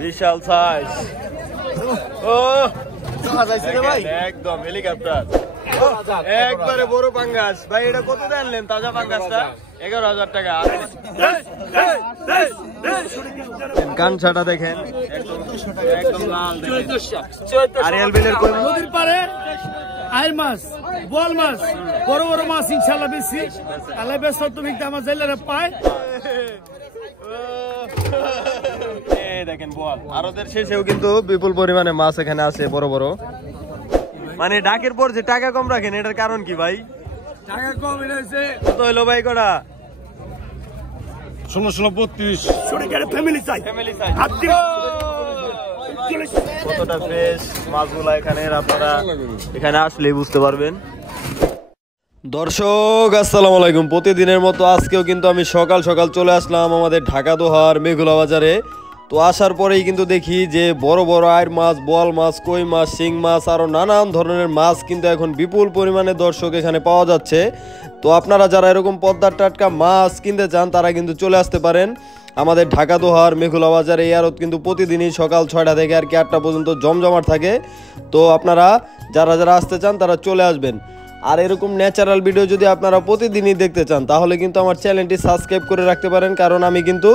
বিশাল size. ও ভাই একদম helicopter, একবারে বড় পাঙ্গাস। ভাই এটা কত আনলেন তাজা পাঙ্গাসটা? 11,000 টাকা। কানছাটা দেখেন একদম লাল। আরিয়াল বিলের কই নদীর পারে আইর মাছ, বোয়াল মাছ, বড় বড় মাছ ইনশাআল্লাহ বেশি আল্লাহ বেশ তুমি আমার জেলারে পায়। দেখেন বোয়াল। আরদের শেষেও কিন্তু বিপুল পরিমাণে মাছ এখানে আছে বড় বড়। মানে ডাকের পর যে টাকা কম রাখেন এটার কারণ কি ভাই? টাকা কম হয়েছে কত হইলো ভাই? কটা 16-32 ফ্যামিলি চাই। কতটা ফ্রেশ মাছগুলা এখানে, আপনারা এখানে আসলেই বুঝতে পারবেন। দর্শক আসসালামু আলাইকুম। প্রতিদিনের মতো আজকেও কিন্তু আমি সকাল সকাল চলে আসলাম আমাদের ঢাকা দোহার মেঘুলা বাজারে। তো আসার পরেই কিন্তু দেখি যে বড় বড় আইর মাছ, বোয়াল মাছ, কই মাছ, শিং মাছ আরও নানান ধরনের মাছ কিন্তু এখন বিপুল পরিমাণে দর্শক এখানে পাওয়া যাচ্ছে। তো আপনারা যারা এরকম পদ্মার টাটকা মাছ কিনতে চান তারা কিন্তু চলে আসতে পারেন আমাদের ঢাকা দোহার মেঘুলা বাজারে। এই আড়ত কিন্তু প্রতিদিনই সকাল 6টা থেকে আর কি 8টা পর্যন্ত জমজমাট থাকে। তো আপনারা যারা যারা আসতে চান তারা চলে আসবেন। আর এরকম ন্যাচারাল ভিডিও যদি আপনারা প্রতিদিনই দেখতে চান তাহলে কিন্তু আমার চ্যানেলটি সাবস্ক্রাইব করে রাখতে পারেন, কারণ আমি কিন্তু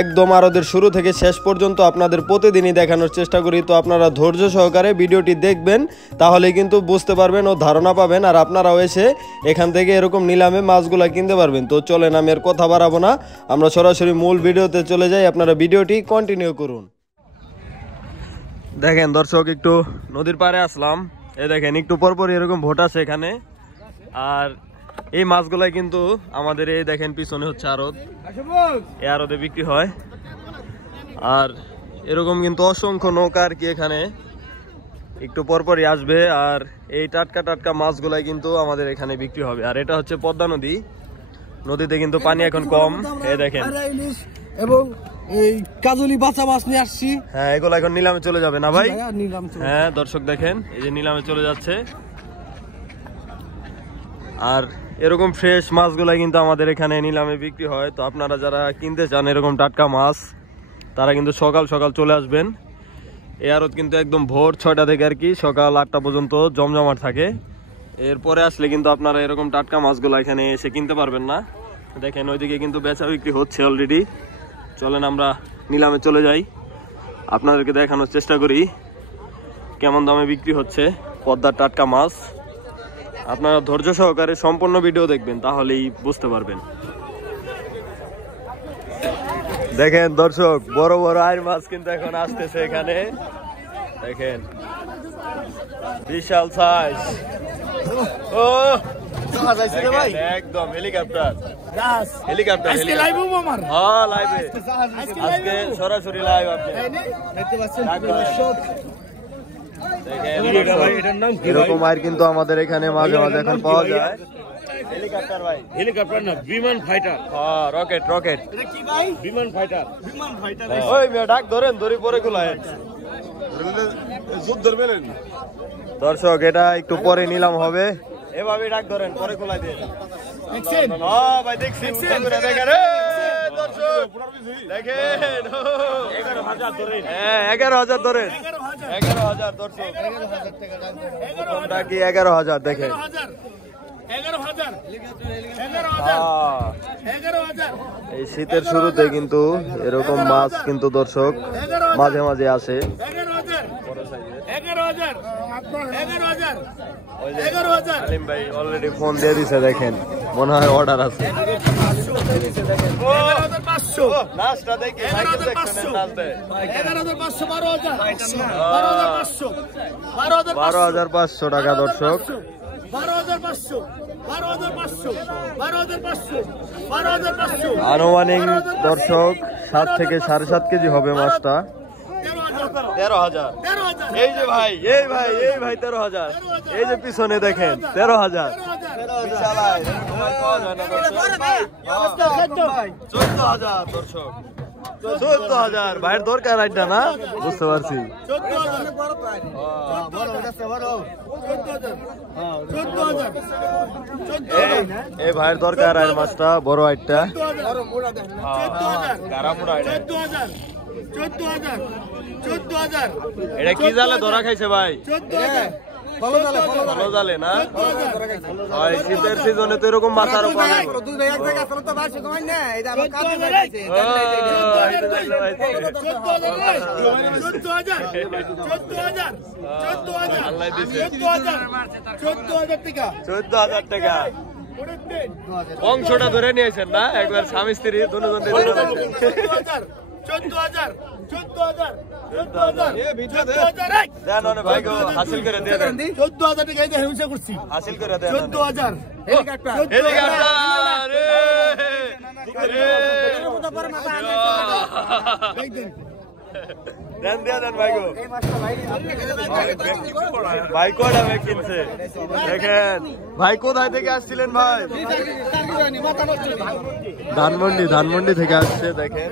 একদম আরদের শুরু থেকে শেষ পর্যন্ত আপনাদের প্রতিদিনই দেখানোর চেষ্টা করি। তো আপনারা ধৈর্য সহকারে ভিডিওটি দেখবেন, তাহলে কিন্তু বুঝতে পারবেন ও ধারণা পাবেন, আর আপনারাও এসে এখান থেকে এরকম নিলামে মাছগুলা কিনতে পারবেন। তো চলেন আমি আর কথা বাড়াবো না, আমরা সরাসরি মূল ভিডিওতে চলে যাই। আপনারা ভিডিওটি কন্টিনিউ করুন। দেখেন দর্শক একটু নদীর পাড়ে আসলাম। এই দেখেন একটু পরপর এরকম ভোট আছে এখানে। আর এই মাছগুলাই কিন্তু আমাদের এই দেখেন পিছনে হচ্ছে আড়ত, এই আড়তে বিক্রি হয়। আর এরকম কিন্তু অসংখ্য নৌকা আর কি এখানে একটু পরপরই আসবে। আর এই টাটকা টাটকা মাছগুলাই কিন্তু আমাদের এখানে বিক্রি হবে। আর এটা হচ্ছে পদ্মা নদী, নদীতে কিন্তু পানি এখন কম। এই দেখেন এবং এই কাজলি বাচ্চা মাছ নিয়ে আসছি। হ্যাঁ এগুলো এখন নিলামে চলে যাবে না ভাই? হ্যাঁ দর্শক দেখেন এই যে নিলামে চলে যাচ্ছে। আর এরকম ফ্রেশ মাছগুলাই কিন্তু আমাদের এখানে নিলামে বিক্রি হয়। তো আপনারা যারা কিনতে চান এরকম টাটকা মাছ তারা কিন্তু সকাল সকাল চলে আসবেন। এই আড়ত কিন্তু একদম ভোর 6টা থেকে আর কি সকাল 8টা পর্যন্ত জমজমাট থাকে। এরপরে আসলে কিন্তু আপনারা এরকম টাটকা মাছগুলো এখানে এসে কিনতে পারবেন না। দেখেন ওইদিকে কিন্তু বেচা বিক্রি হচ্ছে অলরেডি। চলেন আমরা নিলামে চলে যাই, আপনাদেরকে দেখানোর চেষ্টা করি কেমন দামে বিক্রি হচ্ছে পদ্মার টাটকা মাছ। আপনারা ধৈর্য সহকারে সম্পূর্ণ ভিডিও দেখবেন, তাহলেই বুঝতে পারবেন। দেখেন দর্শক বড় বড় আইর মাছ কিন্তু এখন আসতেছে এখানে। দেখেন বিশাল সাইজ। ও একদম হেলিকপ্টার, হেলিকপ্টার। হ্যাঁ লাইভে আজকে সরাসরি লাইভ আপনি দেখতে পাচ্ছেন। এরকম আইর কিন্তু আমাদের এখানে মাঝে মাঝে এখন পাওয়া যায়। হেলিকপ্টার ভাই, হেলিকপ্টার না বিমান ফাইটার। হ্যাঁ রকেট, রকেট। এটা কি ভাই? বিমান ফাইটার। বিমান ফাইটার। ওই মেয়ে ডাক ধরেন, ধরি পরে খোলায় যুদ্ধের মেলেন। দর্শক এটা একটু পরে নিলাম হবে, এভাবে ডাক ধরেন পরে খোলা দিয়ে। দেখছেন? হ্যাঁ ভাই দেখছি, উঠে করে দেখেন দর্শক দেখেন। 11,000 ধরেন। হ্যাঁ 11,000 ধরেন, 11,000 দর্শক। প্রথমটা কি 11,000 দেখেন। 11,000 এই শীতের শুরুতে কিন্তু এরকম মাছ কিন্তু দর্শক মাঝে মাঝে আসে। 11,000 আলিম ভাই অলরেডি ফোন দিয়ে দিছে, দেখেন মনে হয় অর্ডার আছে। 11,500 নাচটা দেখি, সাইকেল সেকশনের নাচ দেয়। 11,500 12,500 টাকা দর্শক। 12,500 আনুমানিক দর্শক 7 থেকে 7.5 কেজি হবে মাছটা। 13,000। এই যে ভাই, এই ভাই, এই ভাই 13,000। এই যে পিছনে দেখেন 13,000। 14,000 দর্শক, 14,000। ভাইয়ের দরকার এটা না, বুঝতে পারছি। এই ভাইয়ের দরকার আর মাছটা বড় আইটটা। 14,000 14,000 এটা কি জালে ধরা খাইছে ভাই? 14,000 ভালো জালে না ভাই, শীতের সিজনে তো এরকম মাছ আরো পাওয়া যায়। 14,000 টাকা অংশটা ধরে নিয়েছেন না একবার, স্বামী স্ত্রী দুজন। 14,000 ভাই গো, হাসিল করে দিয়ে দেন। 14,000 টাকা দিয়ে হিংসা করছি। হাসিল করে দেন। 14,000 দেন দিয়ে দেন ভাই গো। ভাই কয়টা ব্যাগ কিনছে দেখেন। ভাই কোথায় থেকে আসছিলেন ভাই? ধানমন্ডি থেকে আসছে দেখেন।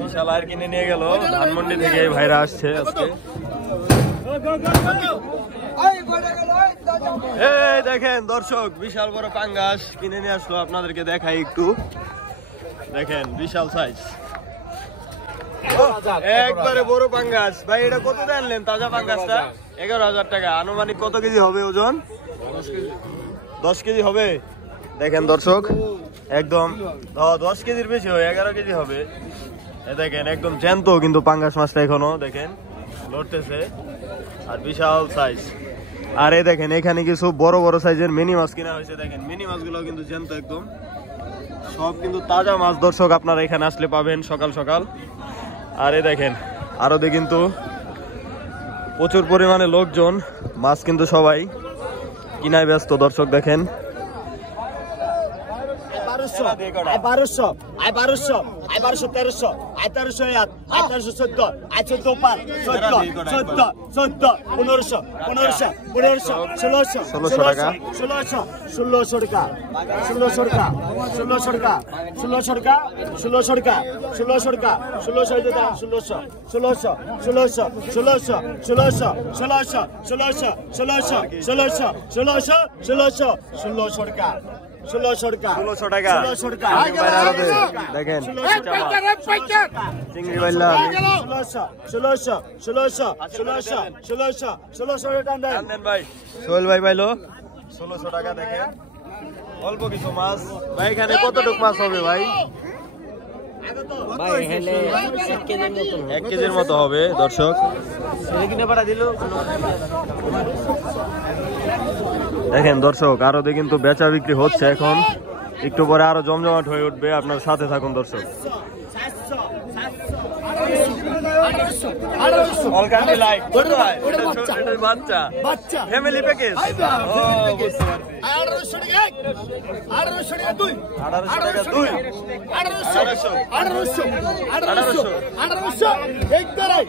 বিশাল আর কিনে নিয়ে গেল ধানমন্ডি থেকে, ভাইরা আসছে আজকে। এই দেখেন দর্শক, বিশাল বড় পাঙ্গাস কিনে নিয়ে আসলো, আপনাদেরকে দেখাই একটু। দেখেন বিশাল সাইজ, একবারে বড় পাঙ্গাস। ভাই এটা কত দিয়ে আনলেন তাজা পাঙ্গাসটা? 11,000 টাকা। আনুমানিক কত কেজি হবে ওজন? 10 কেজি হবে। দেখেন দর্শক, একদম 10 কেজির বেশি হয়, 11 কেজি হবে। দেখেন একদম জ্যান্ত কিন্তু পাঙ্গাস মাছটা এখনো দেখেন লড়তেছে, আর বিশাল সাইজ। আর এই দেখেন এখানে কিছু বড় বড় সাইজের মিনি মাছ কিনা হয়েছে। দেখেন মিনি মাছগুলো কিন্তু জ্যান্ত একদম, সব কিন্তু তাজা মাছ। দর্শক আপনারা এখানে আসলে পাবেন সকাল সকাল। আর এই দেখেন আরো কিন্তু প্রচুর পরিমাণে লোকজন, মাছ কিন্তু সবাই কিনায় ব্যস্ত। দর্শক দেখেন 1200 1300 1300 14 টাকা। দেখেন চিংড়ি বাইলা 1600 টাকা। ভাই সোহেল ভাই পাইলো 1600 টাকা। দেখেন অল্প কিছু মাছ। ভাই এখানে কতটুক মাছ হবে ভাই? 1 কেজির মতো হবে দর্শক। দেখেন দর্শক আরো কিন্তু বেচা বিক্রি হচ্ছে এখন, একটু পরে আরো জমজমাট হয়ে উঠবে। আপনার সাথে থাকুন দর্শক। বাচ্চা ফ্যামিলি প্যাকেজ 1800 টাকা 1800 টাকা 2 1800 এক দাঁড়াই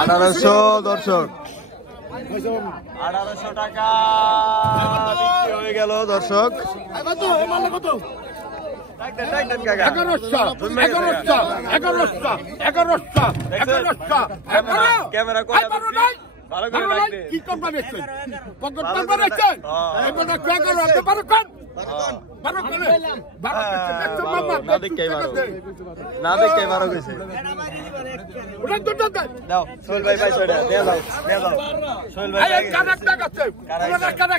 1800 দর্শক 1800 টাকা বিক্রি হয়ে গেল দর্শক। ক্যামেরা করে ভালো করে লাগবে। কি কোম্পানি আছে? পকেট কোম্পানি আছে? এবারে কয় করো আপনি পারো কোন? না দেখে বারো গেছে। দাও সোহেল ভাই সোহেল ভাই সোহেল ভাই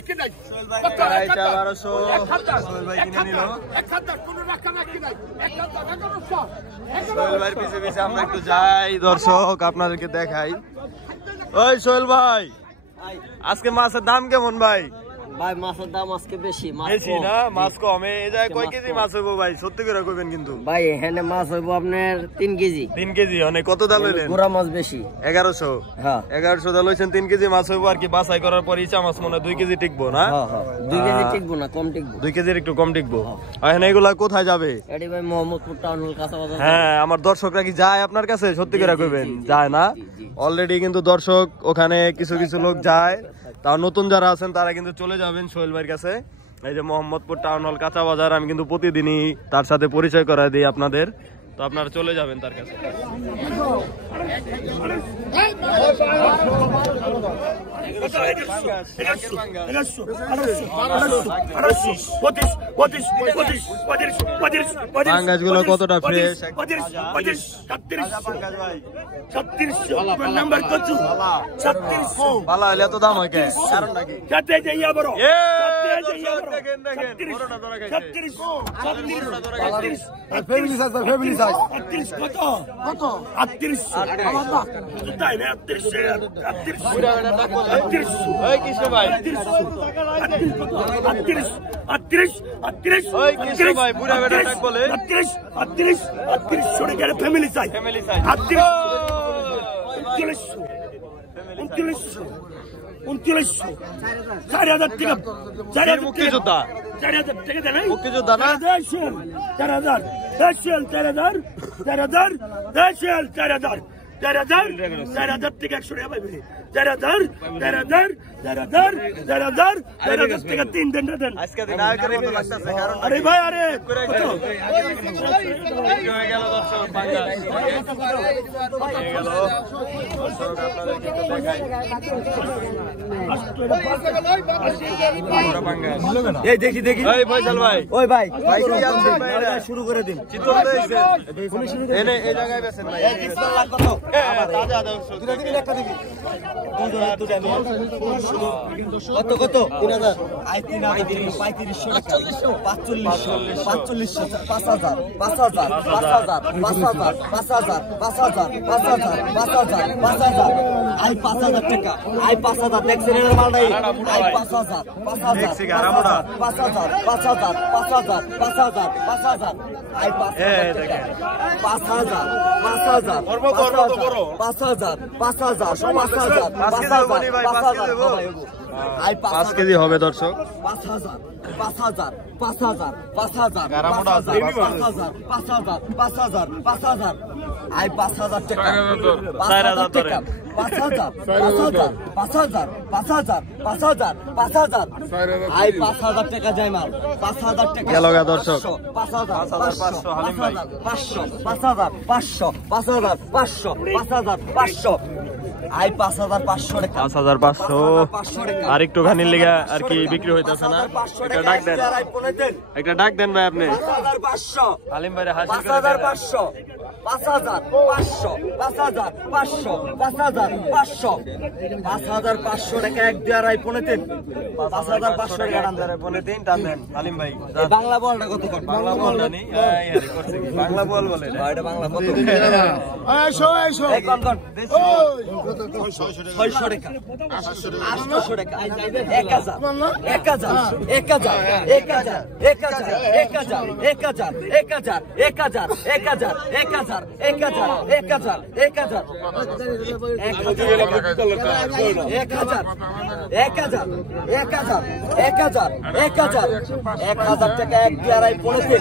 কিনে নিল। সোহেল ভাইয়ের পিছে পিছে আমরা একটু যাই দর্শক, আপনাদেরকে দেখাই। ওই সোহেল ভাই, আজকে মাছের দাম কেমন ভাই? ভাই মাছের দাম আজকে বেশি না, মাছ কম। এই জায়গায় কয় কেজি মাছ হইব ভাই? সত্যি করে কইবেন কিন্তু। ভাই এখানে মাছ হইব আপনার 3 কেজি। 3 কেজি অনেক। কত দাম লইলেন? গোরা মাছ বেশি 1100। হ্যাঁ 1100 দাম লইছেন। 3 কেজি মাছ হইব আর কি। বাছাই করার পর ইচা মাছ মনে 2 কেজি টিকবো না? হ্যাঁ হ্যাঁ 2 কেজি টিকবো না, কম টিকবো। 2 কেজির একটু কম টিকবো। এখন এগুলা কোথায় যাবে? এডি ভাই মোহাম্মদপুর টাউন হল কাঁচা বাজার। হ্যাঁ, আমার দর্শকরা কি যায় আপনার কাছে? সত্যি করে কইবেন যায় না? অলরেডি কিন্তু দর্শক ওখানে কিছু কিছু লোক যায়। তাও নতুন যারা আছেন তারা কিন্তু চলে যাবেন সোহেল ভাইয়ের কাছে। এই যে মোহাম্মদপুর টাউন হল কাঁচা বাজার, আমি কিন্তু প্রতিদিনই তার সাথে পরিচয় করায় দিই আপনাদের। তো আপনারা চলে যাবেন তার কাছে। পাঙ্গাসগুলো কতটা ফ্রেশ, ভালো হলে এত দাম হয় কে? কারণটা কি? ফ্যামিলি চাই 4,000 টাকা, 4,000 মুক্তিযোদ্ধা 4,000 টাকা দেয় নাই? মুক্তিযোদ্ধা না? 4,000 টাকা 100 টাকা পাইবে। 4,000 টাকা 3 দিন দেন। আজকে দিন আগে মতো লাগতেছে, কারণ আরে ভাই আরে করে কত? হয়ে গেল দর্শক পাঙ্গাস হয়ে গেল দর্শক, আপনাদেরকে একটু দেখাই পুরো পাঙ্গাস। এই দেখি এই ফয়সাল ভাই, ওই ভাই ভাই কি আনছেন ভাই? এটা শুরু করে দিন। চিতল দিয়েছেন এনে এই জায়গায় বেছেন ভাই। কত তাজা দর্শক কত কত 3,000 আই 3,000 3500 টাকা 4500 5000 5000 আই 5,000 টাকা আই 5,000 দেখছেন এর মাল নাই আই 5,000 দেখছি গারামোড়া 5,000 আই 5,000 আই 5 কেজি হবে দর্শক। 5,000 আই 5,000 টাকা 5,000 টাকা 5,000 আই 5,000 টাকা যায় মাল 5,000 টাকা গেল গা দর্শক। 5,500 হালিম ভাই 5,500 আই 5,500 টাকা 5,500 আর একটুখানি লেগে আর কি বিক্রি হইতেছে না। একটা ডাক দেন, একটা ডাক দেন ভাই আপনি। 5,500 হালিম ভাইরে হাসি করে দেন। 5,500 টাকা এক দেড় আই 5,500 টাকা টান দেন। 3 টান দেন হালিম ভাই। এই বাংলা বলটা কত কর বাংলা বল জানি, এই আরে করছে কি বাংলা বল বলে না। এটা বাংলা কত এই কোন 600 টাকা 800 টাকা 1,000 টাকা এক দিয়ারাই পড়েছে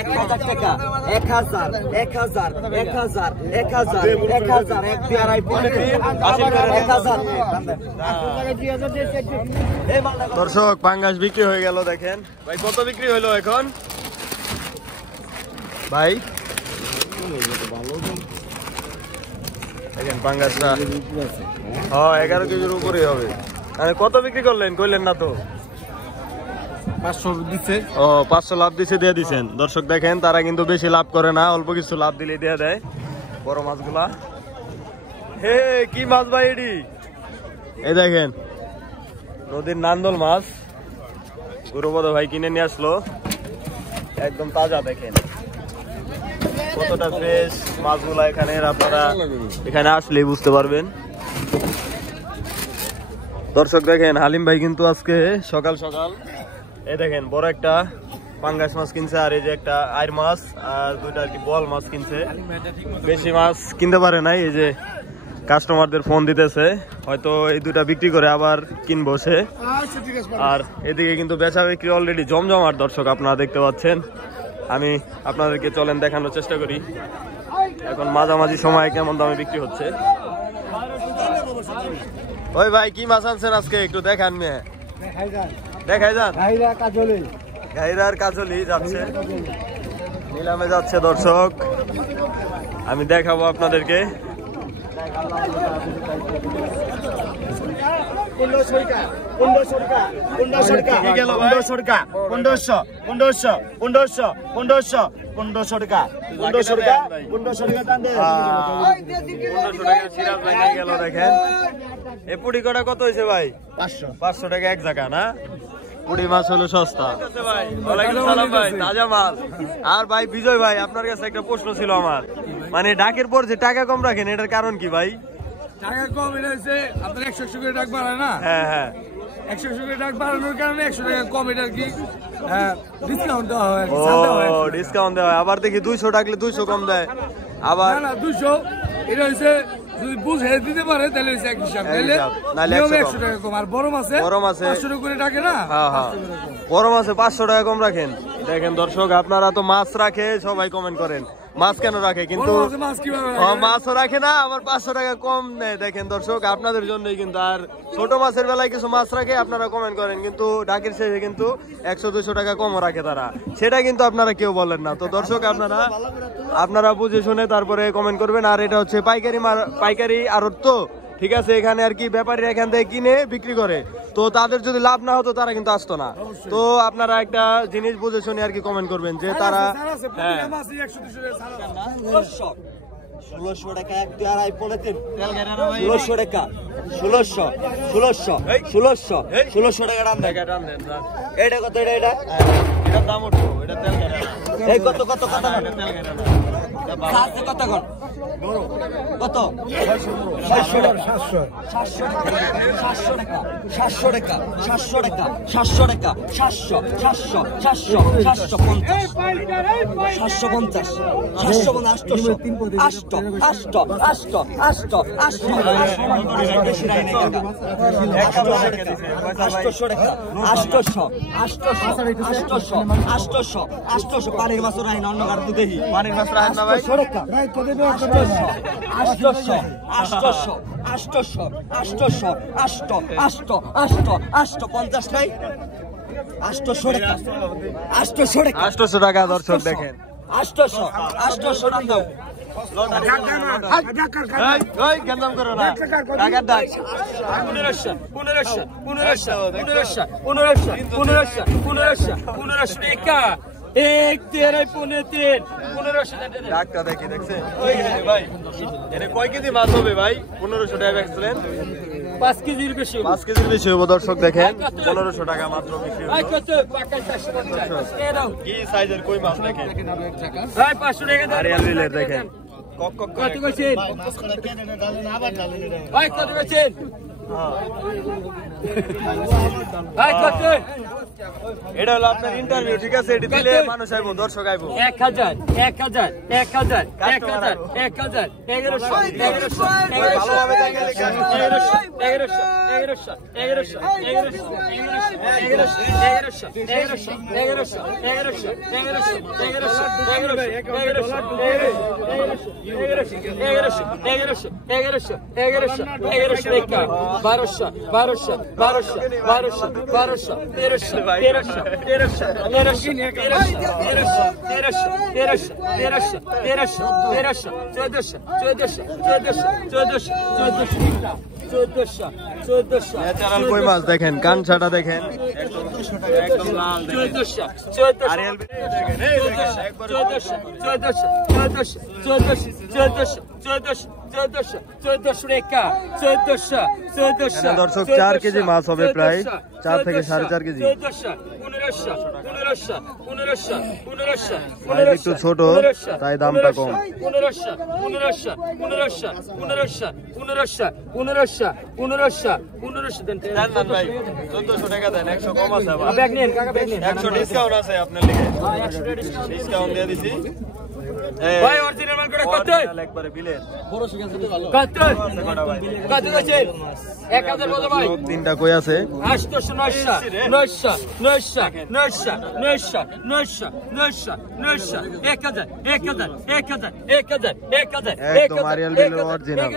1,000 টাকা 1,000 এক দিয়ারাই পড়েছে 1,000 দর্শক পাঙ্গাস বিক্রি হয়ে গেল দেখেন ভাই। কত বিক্রি হইলো এখন ভাই? দেখেন পাঙ্গাসটা 11 কেজির উপরে হবে। আরে কত বিক্রি করলেন কইলেন না তো? 500 দিচ্ছে। ও 500 লাভ দিছে, দিয়ে দিছেন। দর্শক দেখেন তারা কিন্তু বেশি লাভ করে না, অল্প কিছু লাভ দিলে দিয়ে দেয় বড় মাছগুলা। হে কি মাছ ভাই এডি? এই দেখেন নদীর নান্দল মাছ গুরুপদ ভাই কিনে নিয়ে আসলো, একদম তাজা। দেখেন কতটা ফ্রেশ মাছগুলা এখানে, আপনারা এখানে আসলেই বুঝতে পারবেন। দর্শক দেখেন হালিম ভাই কিন্তু আজকে সকাল সকাল এই দেখেন বড় একটা পাঙ্গাস মাছ কিনছে, আর এই যে একটা আইর মাছ আর দুইটা আর কি বল মাছ কিনছে। বেশি মাছ কিনতে পারে নাই, এই যে কাস্টমারদের ফোন দিতেছে, হয়তো এই দুটা বিক্রি করে আবার কিনবো সে। আর এদিকে কিন্তু বেচা বিক্রি অলরেডি জমজমাট দর্শক আপনারা দেখতে পাচ্ছেন। আমি আপনাদেরকে চলেন দেখানোর চেষ্টা করি এখন মাঝামাঝি সময় কেমন দামে বিক্রি হচ্ছে। ওই ভাই কি মাছ আনছেন আজকে একটু দেখান মেয়ে, দেখাই যান। গাইরার কাজলি যাচ্ছে নিলামে যাচ্ছে দর্শক, আমি দেখাবো আপনাদেরকে। 1500 টাকা 1500 টাকা 1500 টাকা 1500 টাকা 1500 1500 1500 1500 1500 টাকা 1500 টাকা 1500 টাকা টান দে 1500 টাকা সিরাজ ভাই নিয়ে গেল। দেখেন এই পুটি কটা কত হয়েছে ভাই? 500 টাকা এক জায়গা না? পুটি মাছ হলো সস্তা ভাই। ওয়ালাইকুম সালাম ভাই, তাজা মাল। আর ভাই বিজয় ভাই, আপনার কাছে একটা প্রশ্ন ছিল আমার, মানে ডাকের পর যে টাকা কম রাখেন এটার কারণ কি ভাই? টাকা কম এটা হচ্ছে আপনার 100 করে ডাক বাড়ায় না, হ্যাঁ হ্যাঁ 100 করে ডাক বাড়ানোর কারণে 100 টাকা কম, এটা কি ডিসকাউন্ট দেওয়া হয়, ও ডিসকাউন্ট দেওয়া হয়। আবার দেখি 200 ডাকলে 200 কম দেয় আবার। না 200 এটা হচ্ছে যদি বুঝে দিতে পারে তাহলে হচ্ছে এক হিসাব, নাহলে 100 টাকা কম। আর বড় মাছে 500 করে ডাকে না, হ্যাঁ হ্যাঁ বড় মাছে 500 টাকা কম রাখেন। দেখেন দর্শক, আপনারা তো মাছ রাখে সবাই কমেন্ট করেন মাছ কেন রাখে, কিন্তু মাছও রাখে না, আবার 500 টাকা কম নেয়। দেখেন দর্শক, আপনাদের জন্যই কিন্তু। আর ছোট মাছের বেলায় কিছু মাছ রাখে, আপনারা কমেন্ট করেন, কিন্তু ডাকের শেষে কিন্তু 100-200 টাকা কমও রাখে তারা, সেটা কিন্তু আপনারা কেউ বলেন না। তো দর্শক, আপনারা বুঝে শুনে তারপরে কমেন্ট করবেন। আর এটা হচ্ছে পাইকারি আড়ত, তো ঠিক আছে, এখানে আর কি ব্যাপারীরা এখান থেকে কিনে বিক্রি করে, তো তাদের যদি লাভ না হতো তারা কিন্তু আসতো না। তো আপনারা একটা জিনিস বুঝে শুনে আর কি কমেন্ট করবেন যে তারা 1600 টাকা 1 2 2.5 পড়ে 3 1600 টাকা 1600 টাকা দাম দেন। এটা কত? এটা দাম উঠবো, এটা তেল গাড়ি এই কত কত কত এটা তেল গাড়ি সাথে কত কত কত 700 টাকা 700 টাকা 700 টাকা 700 টাকা 700 টাকা 700 700 700 750 750 800 পানির মাছ রাই না, অন্য কার তো দেখি পানির মাছ রাখেন না ভাই? 850 নাই 800 টাকা 800 টাকা দর্শক দেখেন 800 টাকা দাও। কয় কেজি মাছ হবে ভাই? 1500 টাকা বেচলেন, 5 কেজির বেশি 5 কেজির বেশি হবো দর্শক। দেখেন 1500 টাকা মাত্র বিক্রি হলো। কি সাইজের কই মাছ দেখেন, 500 টাকা আরিয়াল বিলের দেখেন। কত কইছেন ভাই? কত কইছেন ভাই? কত? এটা হলো আপনার ইন্টারভিউ, ঠিক আছে? এটি দিলে মানুষ আইবো, দর্শক আইবো। 1000 1000 1000 1000 1000 1100 1100 ভালোভাবে দেখে লিখেন। 1100 1100 1100 1100 ন্যাচারাল কই মাছ দেখেন, কানছাটা দেখেন একদম লাল দেখেন। আরিয়াল বিল দেখেন, এই দেখেন একবার 1400 দর্শক 4 কেজি মাছ হবে, প্রায় 4 থেকে 4.5 কেজি। একটু ছোট, তাই দামটা কম। 1400 টাকা দেন, 100 কম আছে আবার। 100 ডিসকাউন্ট আছে আপনার লিগে, ডিসকাউন্ট দিয়ে দিছি। ভাই অরিজিনাল মাল করে কত? একবারে বিলের কত? কত আছে? 1000 বলো ভাই। তিনটা কই আছে? 800 900 900 900 900 900 900 900 1000 1000 1000 1000 1000 একদম আরিয়াল বিলের অরিজিনাল।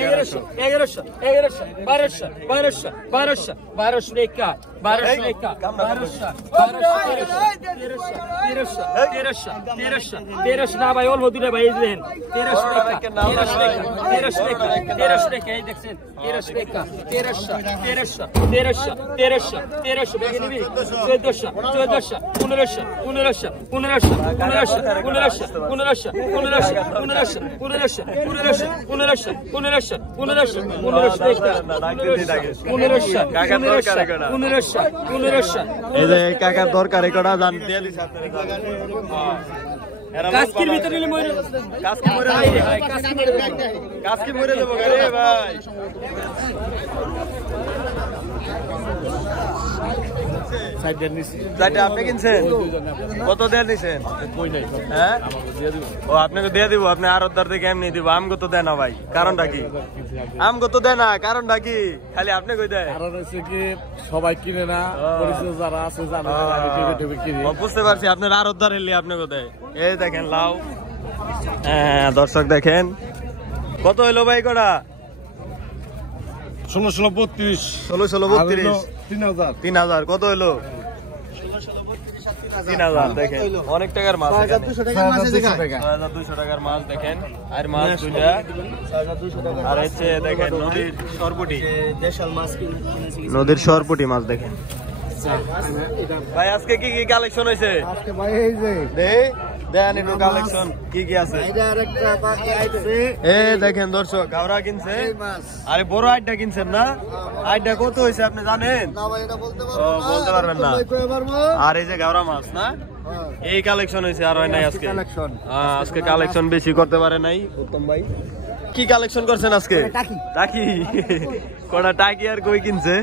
1100 1100 1100 1200 1200 1200 টাকা 1300 না ভাই অল্প দিলে ভাই এই দেন 1300 টাকা এই দেখছেন 1300 টাকা 1300 বেগে নিবি 1400 1500 এই যে কাকার দরকারি কটা জান দিয়ে দিছে কাস্কির ভিতরে নিলে মরে কাস্কি মরে দেবো রে ভাই আপনি কিনছেন কত দিয়ে দিচ্ছেন হ্যাঁ ও আপনাকে দিয়ে দিব আপনি আর উদ্ধার থেকে এমনি দিব আমগো তো দেয় না ভাই কারণটা কি আমগো তো দেয় না কারণটা কি খালি আপনি কই দেয় সবাই কিনে না পরিচিত যারা আছে জানে বুঝতে পারছি আপনার আর উদ্ধার এলি আপনি কোথায় এই দেখেন লাউ হ্যাঁ দর্শক দেখেন কত হইলো ভাই কটা 1632 3000 কত হইলো 3000 দেখেন অনেক টাকার মাছ 6200 টাকার মাছ দেখেন আর মাছ দুইটা আর হচ্ছে দেখেন নদীর সরপুটি মাছ দেখেন ভাই আজকে কি কি কালেকশন হয়েছে আজকে ভাই এই যে দেন একটু কালেকশন কি কি আছে এটা আরেকটা বাকি আছে এই দেখেন দর্শক গাওরা কিনছে আরে বড় আইডা কিনছেন না আইডা কত হয়েছে আপনি জানেন না ভাই এটা বলতে বলতে পারবেন না আর এই যে গাওরা মাছ না এই কালেকশন হয়েছে আর হয় নাই আজকে আজকে কালেকশন বেশি করতে পারে নাই উত্তম ভাই কি কালেকশন করছেন আজকে টাকি কটা টাকি আর কই কিনছে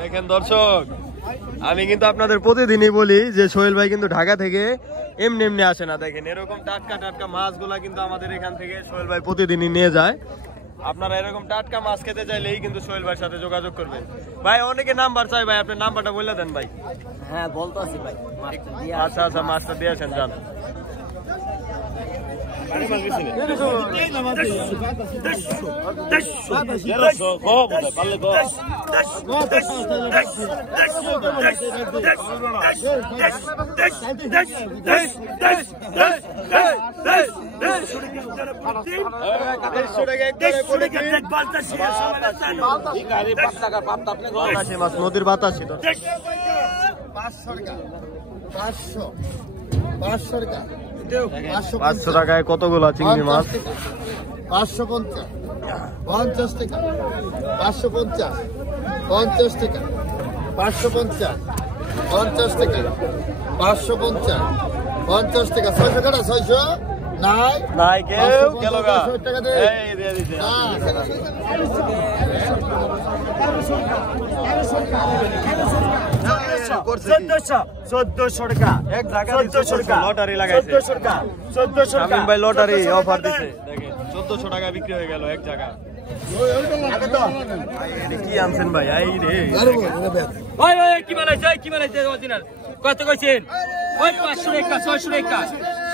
দেখেন দর্শক আমি কিন্তু আপনাদের প্রতিদিনই বলি যে সোহেল ভাই কিন্তু ঢাকা থেকে এমনি এমনি আসে না দেখেন এরকম টাটকা মাছগুলা কিন্তু আমাদের এখান থেকে সোহেল ভাই প্রতিদিনই নিয়ে যায় আপনারা এরকম টাটকা মাছ খেতে চাইলেই কিন্তু সোহেল ভাইয়ের সাথে যোগাযোগ করবেন ভাই অনেকে নাম্বার চাই ভাই আপনার নাম্বারটা বলে দেন ভাই হ্যাঁ বলতাছি ভাই আচ্ছা মাছটা দিয়েছেন যান নদীর বাতাসি 500 টাকায় কতগুলো চিংড়ি মাছ 550 50 টাকা 550 50 টাকা 550 50 টাকা 550 50 টাকা 600 টাকা 600 নাই কেউ গেল গা এই দিয়ে দিছে লটারি লাগাইছে 1400 টাকা ভাই লটারি অফার দিছে দেখেন 1400 টাকা বিক্রি হয়ে গেল এক জায়গা কি আনছেন ভাই এই রে ওই কি বানাইছে অরিজিনাল কত কইছেন ওই 500 টাকা 600 টাকা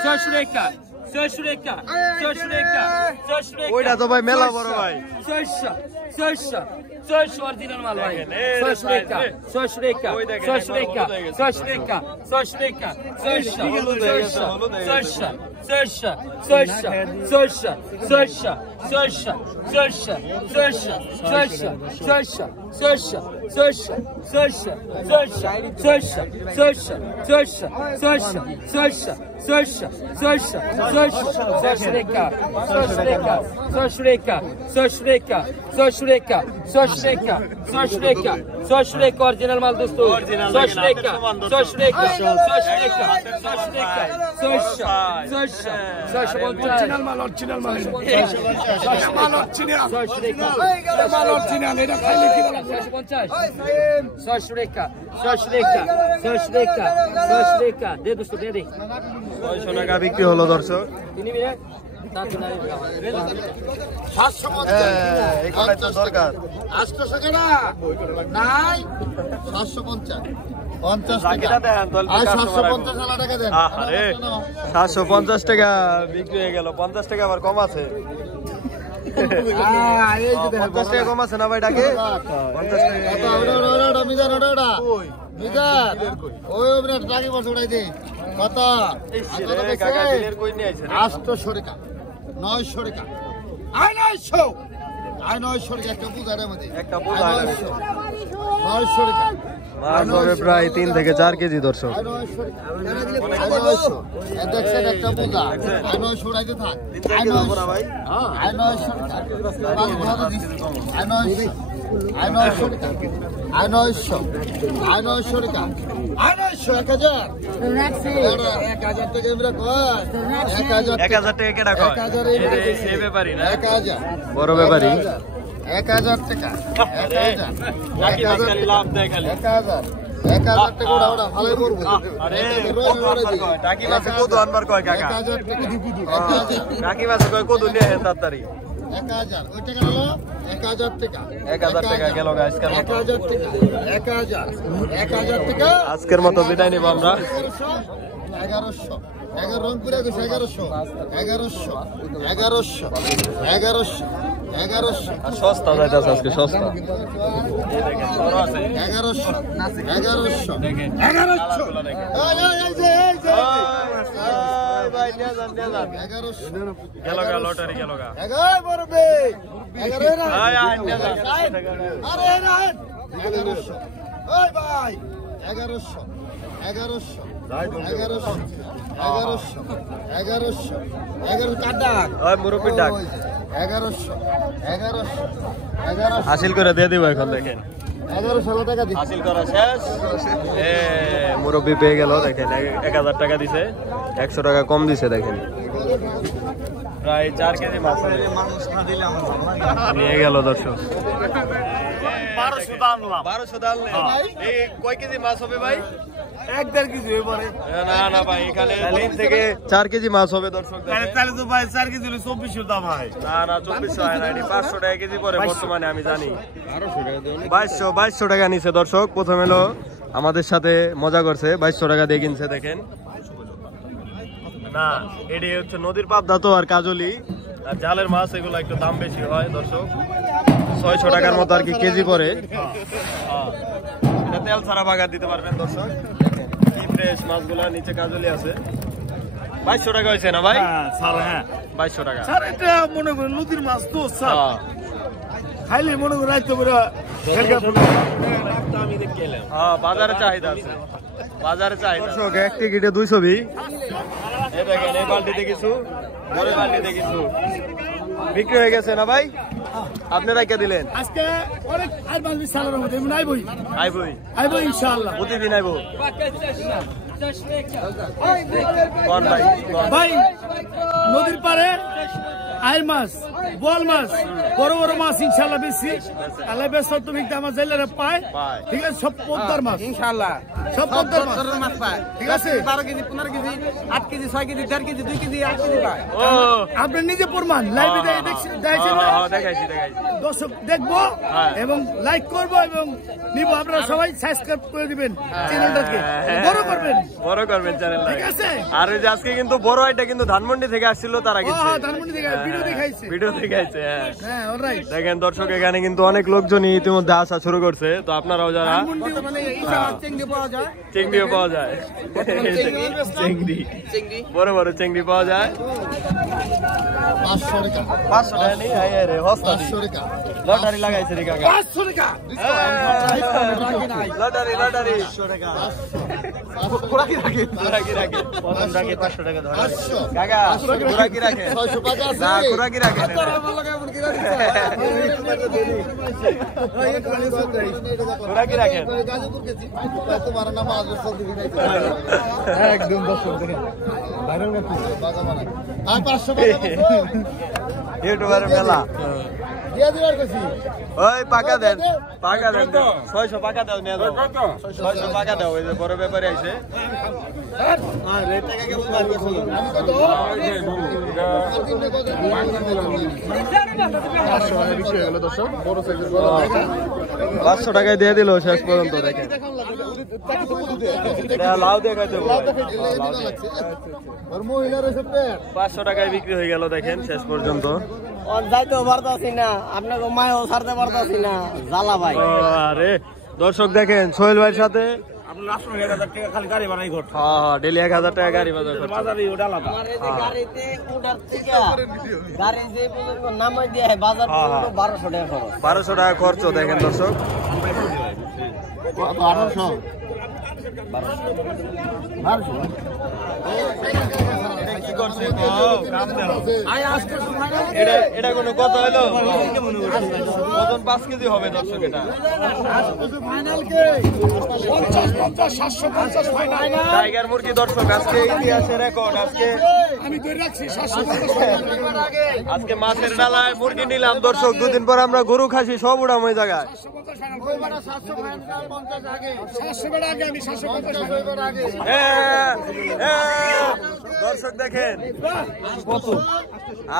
600 টাকা 600 টাকা 600 টাকা 600 টাকা ওইটা তো ভাই মেলা বড় ভাই 600 অরিজিনাল মাল ভাই 600 টাকা 600 টাকা 600 টাকা 600 টাকা 600 টাকা অরিজিনাল মাল দোস্ত 600 টাকা 600 টাকা 600 টাকা 600 টাকা 600 অরিজিনাল মাল 600 টাকা দে দোস্ত দে 600 টাকা বিক্রি হলো দর্শক দরকার 750 টাকা বিক্রি হয়ে গেল 50 টাকা আবার কম আছে 50 টাকা কম আছে না ভাই ডাকে 50 টাকা কত কাকা দিলের কই নিয়ে আইছে 800 টাকা 900 টাকা আয় 900 আয় 900 টাকা একটা বুঝা রে মধ্যে একটা বুঝা 900 টাকা মাছ হবে প্রায় 3 থেকে 4 কেজি দর্শক দেখছেন একটা বুঝা আয় 900 উড়াইতে থাক আয় 900 ভাই আয় 900 টাকা আয় 900 আয় 900 টাকা আয় 900 আয় 900 টাকা আয় 900 1000 1000 টাকা আমরা কয় 1000 টাকা কেডা কয় 1000 এই ব্যাপারী না 1000 বড় ব্যাপারী 1000 টাকা 1000 নাকি খালি লাভ দেয় খালি 1000 টাকা ওটা ভালোই করবো আরে টাকি মাছে কত আনবার কয় কাকা 1000 টাকা টাকি মাছে কয় কত নিয়ে হেন তাড়াতাড়ি 1000 ওই টাকা হলো 1000 টাকা 1000 টাকা গেল গাইস কেন 1000 টাকা 1000 টাকা আজকের মতো বিদায় নিব আমরা 1100 11 রংপুরে গেছে 1100 আর সস্তা যাইতাছে আজকে সস্তা 1100 গেল গা লটারি গেল গা মুরব্বীর ডাক 1100 হাসিল করে দিয়ে দিব এখন দেখেন 1100 টাকা দিচ্ছি হাসিল করা শেষ মুরব্বী পেয়ে গেল দেখেন 1000 টাকা দিছে 100 টাকা কম দিছে দেখেন প্রায় 4 কেজি মাছ নিয়ে গেল দর্শক 1200 দাম আনলাম 1200 দাম এই কয় কেজি মাছ হবে ভাই 1.5 কেজি হয়ে পড়ে না না ভাই এখানে 3 থেকে 4 কেজি মাছ হবে দর্শক দেখেন তাহলে তো ভাই 4 কেজি হলে 2400 দাম হয় না না 2400 হয় না এটি 500 টাকা কেজি পড়ে বর্তমানে আমি জানি 2200 টাকা নিছে দর্শক প্রথম এলো আমাদের সাথে মজা করছে 2200 টাকা দিয়ে কিনছে দেখেন না এটি হচ্ছে নদীর পাবদা তো আর কাজলি আর জালের মাছ এগুলো একটু দাম বেশি হয় দর্শক 600 টাকার মতো আর কি কেজি পড়ে এটা তেল ছাড়া বাগার দিতে পারবেন দর্শক কি ফ্রেশ মাছগুলো নিচে কাজলি আছে 2200 টাকা হয়েছে না ভাই স্যার হ্যাঁ 2200 টাকা স্যার এটা মনে করেন নদীর মাছ তো স্যার খাইলে মনে করেন রাইতে পুরো হ্যাঁ বাজারে চাহিদা আছে বাজারে চাহিদা দর্শক এক টিকিটে 220 এই দেখেন এই বালতিতে কিছু বড় বালতিতে কিছু বিক্রি হয়ে গেছে না ভাই আপনারা কে দিলেন আজকে অনেক আর মাছ বিশালের মধ্যে আমি আইবই আইবই ইনশাআল্লাহ প্রতিদিন আইবো কোন ভাই ভাই নদীর পারে আইর মাছ বল মাছ বড় বড় মাছ ইনশাআল্লাহ বেশি আল্লাহ বেশ তুমি আমার জেলেরা পায় ঠিক আছে সব পদ্মার মাছ ইনশাআল্লাহ সব পদ্মার মাছ পায় ঠিক আছে 12 KG 15 KG 8 KG 6 KG 1.5 KG 2 KG 8 KG পায় ও আপনি নিজে প্রমাণ লাইভে দেখছেন দেখাইছি দর্শক দেখবো এবং লাইক করবো এবং নিব আপনারা সবাই সাবস্ক্রাইব করে দিবেন চ্যানেলটাকে বড় করবেন চ্যানেল ঠিক আছে আর ওই যে আজকে কিন্তু বড় এটা কিন্তু ধানমন্ডি থেকে আসছিল তারা কিন্তু ধানমন্ডি থেকে ভিডিও দেখাইছে হ্যাঁ অলরাইট দেখেন দর্শক এখানে কিন্তু অনেক লোকজনই ইতিমধ্যে আসা শুরু করছে তো আপনারাও যারা মানে চিংড়ি পাওয়া যায় চিংড়িও পাওয়া যায় চিংড়ি বড় বড় চিংড়ি পাওয়া যায় 500 টাকা 500 টাকা নেই রে হস্তা 500 টাকা লটারি লাগাইছে রে কাকা 500 টাকা লটারি 500 টাকা পুরা কি রাখে প্রথম রাখে 500 টাকা ধরে কাকা পুরা কি রাখে 600 টাকা আছে না পুরা কি রাখে পুরা কি রাখে গাজীপুর গেছি তোমার নাম আজকে সব দিবি একদম 10 টাকা বাইরে বাগামানা আর 500 টাকা ইউটিউবার মেলা দিয়া দিবার কইছি ওই পাকা দেন 600 পাকা দাও নিয়ে দাও 600 পাকা দাও এই যে বড় ব্যাপারে আইছে রেট টাকা কেমন বার করছো আমি কত 500 টাকা দিয়ে দিল শেষ পর্যন্ত দেখেন লাউ দিয়ে খাইতে হবে। আর মহিলার এসে পেট 500 টাকায় বিক্রি হয়ে গেল দেখেন শেষ পর্যন্ত। যাইতেও পারতাছি না, আপনাকে মায়ও ছাড়তে পারতাছি না, জ্বালা ভাই। আরে দর্শক দেখেন সোহেল ভাইয়ের সাথে ডেলি 1000 টাকা গাড়ি বাজার খরচ। আমার এই যে গাড়িতে উঠার থেকে গাড়ি যে পর্যন্ত নামাই দিয়ে বাজার পর্যন্ত 1200 টাকা খরচ। 1200 টাকা খরচ দেখেন দর্শক। 1800 এটা কোনো কথা হলো? ওজন 5 কেজি হবে দর্শক। এটা টাইগার মুরগি দর্শক আজকে ইতিহাসের রেকর্ড। আজকে মাছের ডালায় মুরগি নিলাম দর্শক। 2 দিন পর আমরা গরু খাসি সব উড়াম ওই জায়গায়। দর্শক দেখেন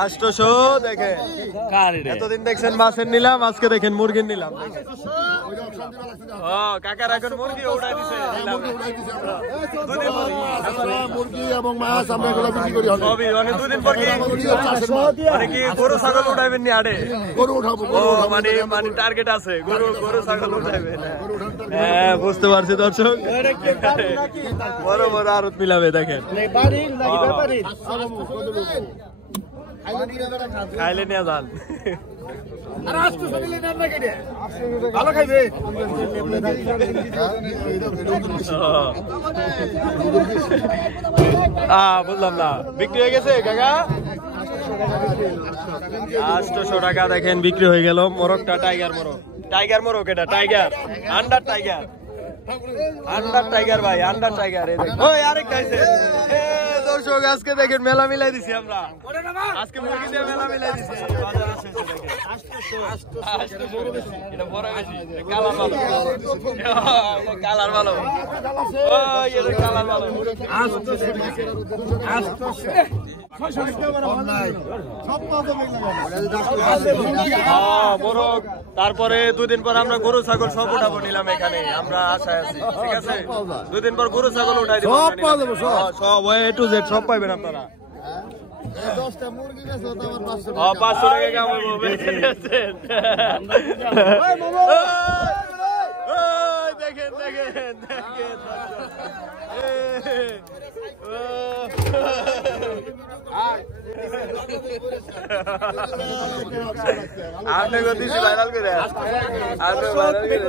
800 দেখেন। এতদিন দেখছেন মাছের নিলাম, আজকে দেখেন মুরগির নিলাম। কাকার এখন মুরগি উঠাই দিছে। মুরগি এবং মাছ আমরা এগুলো বিক্রি করি। সবই মানে 2 দিন পর কি গরু ছাগল উঠাইবেন নি? আড়ে গরু উঠাবো। মানে টার্গেট আছে গরু ছাগল উঠাইবেন। হ্যাঁ বুঝতে পারছি দর্শক। বড় বড় আরত মিলাবে দেখেন। খাইলে নিয়ে যান। ভালো খাইবে। বুঝলাম না বিক্রি হয়ে গেছে কাকা। 800 টাকা দেখেন বিক্রি হয়ে গেল। মোরগটা টাইগার মোরগ। টাইগার মোরগ এটা tiger under tiger. Under tiger ভাই আন্ডার টাইগার। ওই আরেকটা আছে দর্শক। আজকে দেখেন মেলা মিলাই দিছি আমরা। আজকে মুরগি দিয়ে মেলা মিলাই দিছি। বাজার আসছে দেখেন 800 এটা বড় বেশি। কালার ভালো। কালার ভালো। ওই এটা কালার ভালো। 800 তারপরে 2 দিন পর আমরা গরু ছাগল সব উঠাবো নিলাম এখানে। আমরা আশায় আছি ঠিক আছে। 2 দিন পর গরু ছাগল উঠাই দিব। সব এ টু জেড সব পাইবেন আপনারা। 10টা মুরগি গেছে তো আমার 500 500 টাকা কামাবো। দেখেন দেখেন দেখেন। আপনি গতিশীল ভাইরাল করে আপনি ভাইরাল করে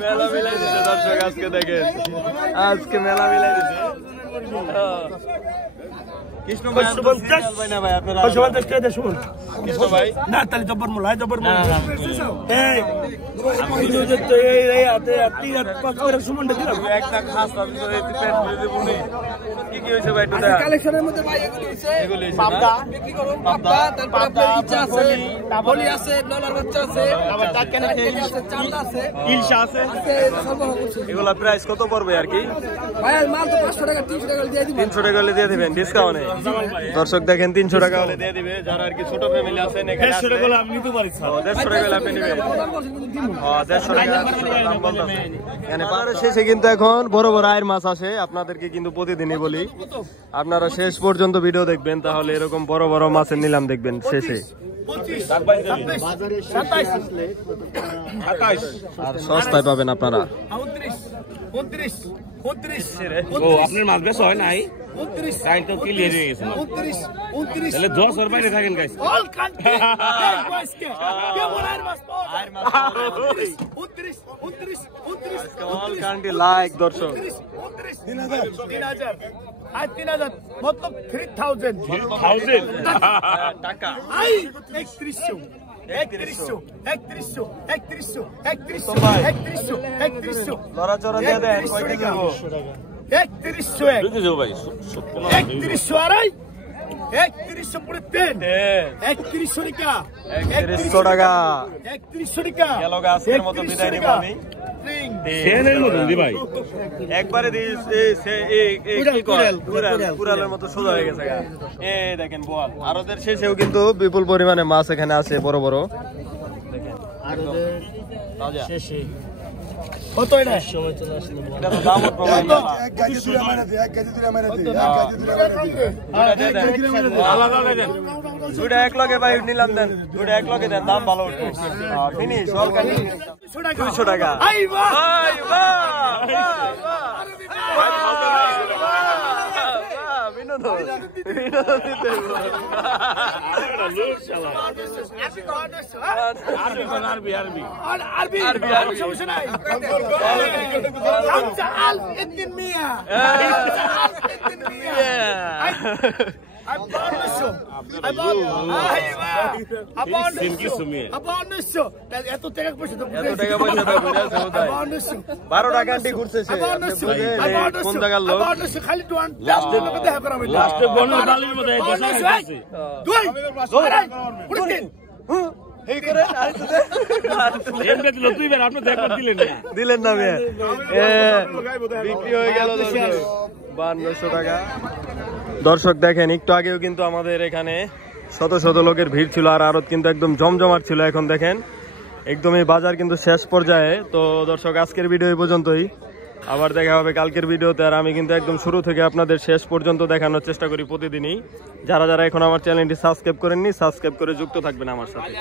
মেলা মিলাই দিচ্ছে দর্শক। আজকে দেখেন আজকে মেলা মিলাই দিচ্ছে। কৃষ্ণ ভাই না ভাই আপনারা কৃষ্ণ ভাই না তাহলে জব্বর মোলা জব্বর মোলা একটা খাস কি কি হয়েছে ভাই? কালেকশনের মধ্যে ভাই এগুলো হইছে পাবদা বিক্রি করুন। পাবদা, তারপর আপনার ইচা আছে, ডাবলি আছে, ডলার বাচ্চা আছে, আবার টাকেন আছে, চান্দা আছে, ইলশা আছে। এগুলা প্রাইস কত পড়বে আর কি ভাই? মাল তো 500 টাকা 300 টাকা দিয়ে দিবেন। 300 টাকা হলে দিয়ে দিবেন ডিসকাউন্টে। দর্শক দেখেন 300 টাকা হলে দিয়ে দিবে। যারা আর কি ছোট ফ্যামিলি আছেন এখানে 150 টাকা হলে আপনি নিতে পারেন। 150 টাকা হলে আপনি নেবেন। 150 টাকা দাম বলতেছে। এখানে বাজারের শেষে কিন্তু এখন বড় বড় আয়ের মাছ আসে। আপনাদেরকে কিন্তু প্রতিদিনই বলি আপনারা শেষ পর্যন্ত ভিডিও দেখবেন, তাহলে এরকম বড় বড় মাছের নিলাম দেখবেন শেষে। আর সস্তায় পাবেন আপনারা। আপনার মাছ বেশ হয় নাই। তো ক্লিয়ার হয়ে গেছে। তাহলে 10 ওর বাইরে থাকেন গাইস। অল কান্ট্রি লাইক দর্শক 3000 मतलब 3000 টাকা। 3100 লড়াচড়া দিয়ে দেন কয়টা দেবো? 3100 আড়াই 3100 পুরো 3 3100 টাকা 3100 টাকা 3100 টাকা গেল আজকের মতো বিদায় নিব আমি। সেনের মতন দি ভাই একবারে দিস কুড়ালের মতো সোজা হয়ে গেছে গা। এই দেখেন বল আরদের শেষেও কিন্তু বিপুল পরিমাণে মাছ এখানে আছে বড় বড় দেখেন তাজা। কত এটা এটা তো দাম প্রমাণ না। দুইটা এক লগে ভাই নিলাম দেন, দুইটা এক লগে দেন, দাম ভালো উঠবে। ফিনিশ সরকার 200 টাকা। আই বাহ ভাই বাহ বিনোদন বিনোদন দিতে আরবি আরবি আরবি সমস্যা নাই আল ইতিন মিয়া এত টাকা পয়সা 12 টাকা আন্টি ঘুরছে সে কোন জায়গার লোক খালি দেখা করা লাস্টে বন্য ডালির মধ্যে দিলেন না বিক্রি হয়ে গেল 5200 টাকা। দর্শক দেখেন একটু আগেও কিন্তু আমাদের এখানে শত শত লোকের ভিড় ছিল আর আড়ত কিন্তু একদম জমজমাট ছিল। এখন দেখেন একদম এই বাজার কিন্তু শেষ পর্যায়ে। তো দর্শক আজকের ভিডিও এই পর্যন্তই, আবার দেখা হবে কালকের ভিডিওতে। আর আমি কিন্তু একদম শুরু থেকে আপনাদের শেষ পর্যন্ত দেখানোর চেষ্টা করি প্রতিদিনই। যারা যারা এখন আমার চ্যানেলটি সাবস্ক্রাইব করেননি সাবস্ক্রাইব করে যুক্ত থাকবেন আমার সাথে।